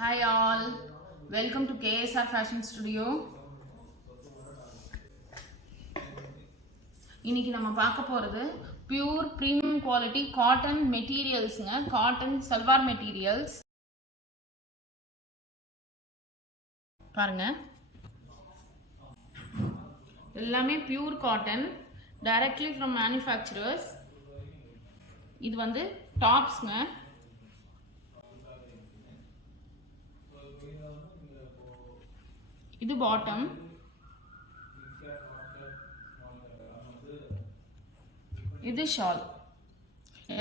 Hi all, welcome to KSR Fashion Studio. இன்னைக்கு நம்ம பார்க்க போறது பியூர் பிரீமியம் குவாலிட்டி காட்டன் மெட்டீரியல்ஸ்ங்க. காட்டன் சல்வார் மெட்டீரியல்ஸ் பாருங்க, எல்லாமே pure cotton directly from manufacturers. இது வந்து டாப்ஸ்ங்க. இது பாட்டம். இது ஷால்.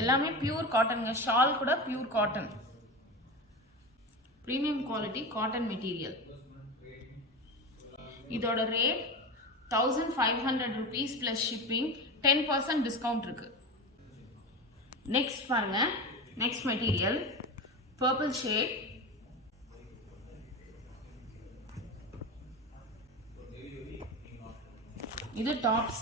எல்லாமே பியூர் காட்டன்ங்க. ஷால் கூட pure cotton, premium quality cotton material. இதோட rate 1500 rupees plus shipping, 10% discount இருக்கு. நெக்ஸ்ட் பாருங்க, நெக்ஸ்ட் மெட்டீரியல் பர்பிள் ஷேட். இது டாப்ஸ்.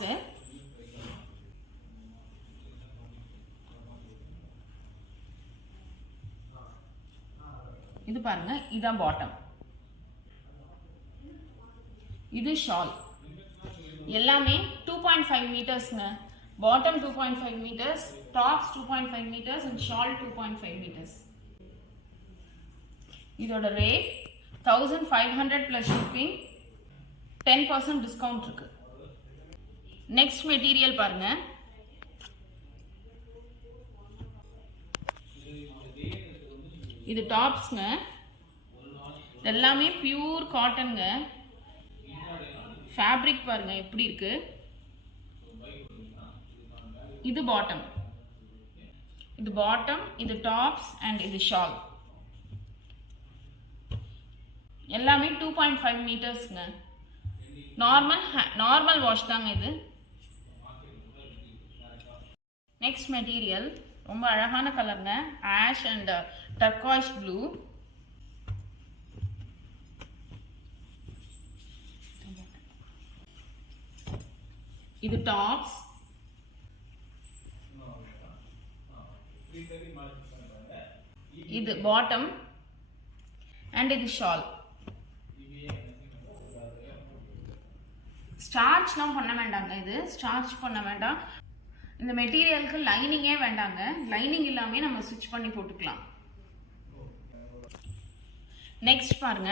இது பாருங்க, இதான் பாட்டம். இது ஷால். எல்லாமே 2.5 மீட்டர்ஸ்ங்க. Bottom 2.5 metres, tops 2.5 metres and shawl 2.5 metres. இதோட ரேட் 1500 plus shipping, 10% டிஸ்கவுண்ட் இருக்கு. நெக்ஸ்ட் மெட்டீரியல் பாருங்க, இது டாப்ஸ்ங்க. எல்லாமே பியூர் காட்டன்ங்க. ஃபேப்ரிக் பாருங்க எப்படி இருக்கு. இது பாட்டம். இது பாட்டம், இது டாப்ஸ் அண்ட் இது ஷால். எல்லாமே 2.5 மீட்டர்ஸ்ங்க. நார்மல் வாஷ் தாங்க இது. நெக்ஸ்ட் மெட்டீரியல் ரொம்ப அழகான கலருங்க, ஆஷ் அண்ட் டர்காய்ஸ் ப்ளூ. இது டாப்ஸ். இது பாட்டம் அண்ட் இது ஷால். ஸ்டார்ச்லாம் பண்ண வேண்டாங்க. இது ஸ்டார்ச் பண்ண வேண்டாம். இந்த மெட்டீரியலுக்கு லைனிங்கே வேண்டாங்க. லைனிங் இல்லாமே நம்ம ஸ்டிச் பண்ணி போட்டுக்கலாம். நெக்ஸ்ட் பாருங்க,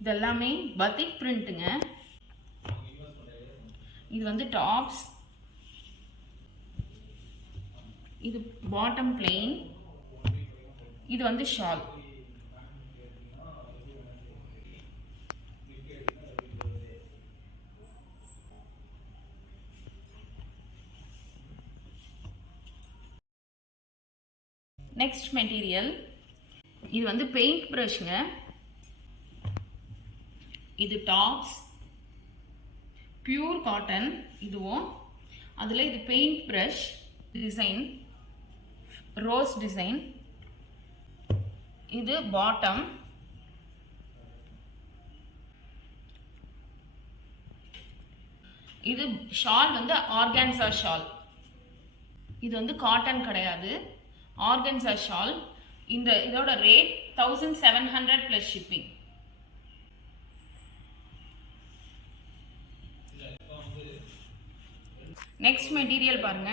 இதெல்லாமே பத்திக் பிரிண்ட்டுங்க. இது வந்து டாப்ஸ். இது பாட்டம் பிளெயின். இது வந்து ஷால். நெக்ஸ்ட் மெட்டீரியல் இது வந்து பெயிண்ட் ப்ரஷ்ங்க. இது டாப்ஸ், பியூர் காட்டன். இதுவும் அதில் இது paint brush design, rose design. இது பாட்டம். இது ஷால் வந்து ஆர்கான்சா ஷால். இது வந்து காட்டன் கிடையாது, ஆர்கன்சா ஷால். இதோட rate 1700 plus shipping. Next material பாருங்க,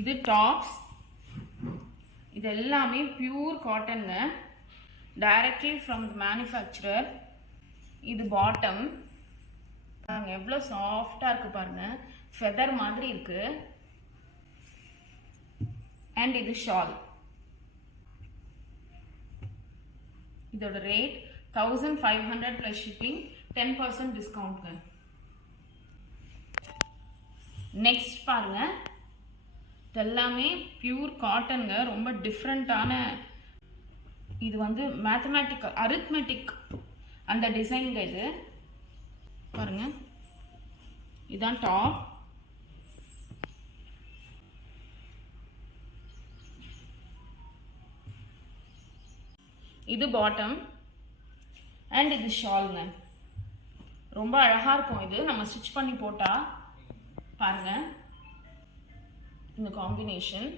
இது டாப்ஸ். இது எல்லாமே பியூர் காட்டன்ங்க, டைரக்ட்லி ஃப்ரம் மேனுஃபேக்சரர். இது பாட்டம் பாருங்க, எவ்வளோ சாஃப்டா இருக்கு பாருங்க, ஃபெதர் மாதிரி இருக்கு. அண்ட் இது ஷால். இதோட ரேட் 1500 plus shipping, 10% டிஸ்கவுண்ட்ங்க. நெக்ஸ்ட் பாருங்க, இதெல்லாமே பியூர் காட்டன்ங்க. ரொம்ப டிஃப்ரெண்டான, இது வந்து மேத்தமேட்டிக்கல் அரித்மெட்டிக் அந்த டிசைன்ங்க. இது பாருங்க, இதான் டாப். இது பாட்டம் அண்ட் இது ஷால்ங்க. ரொம்ப அழகாக இருக்கும் இது. நம்ம ஸ்டிச் பண்ணி போட்டால் பாருங்கள் இந்த காம்பினேஷன்.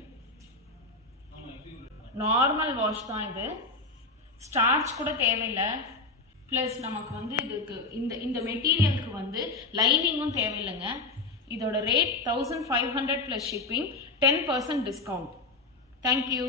நார்மல் வாஷ் தான் இது, ஸ்டார்ச் கூட தேவையில்லை. ப்ளஸ் நமக்கு வந்து இதுக்கு இந்த மெட்டீரியலுக்கு வந்து லைனிங்கும் தேவையில்லைங்க. இதோட ரேட் 1500 + ஷிப்பிங், 10% டிஸ்கவுண்ட். தேங்க்யூ.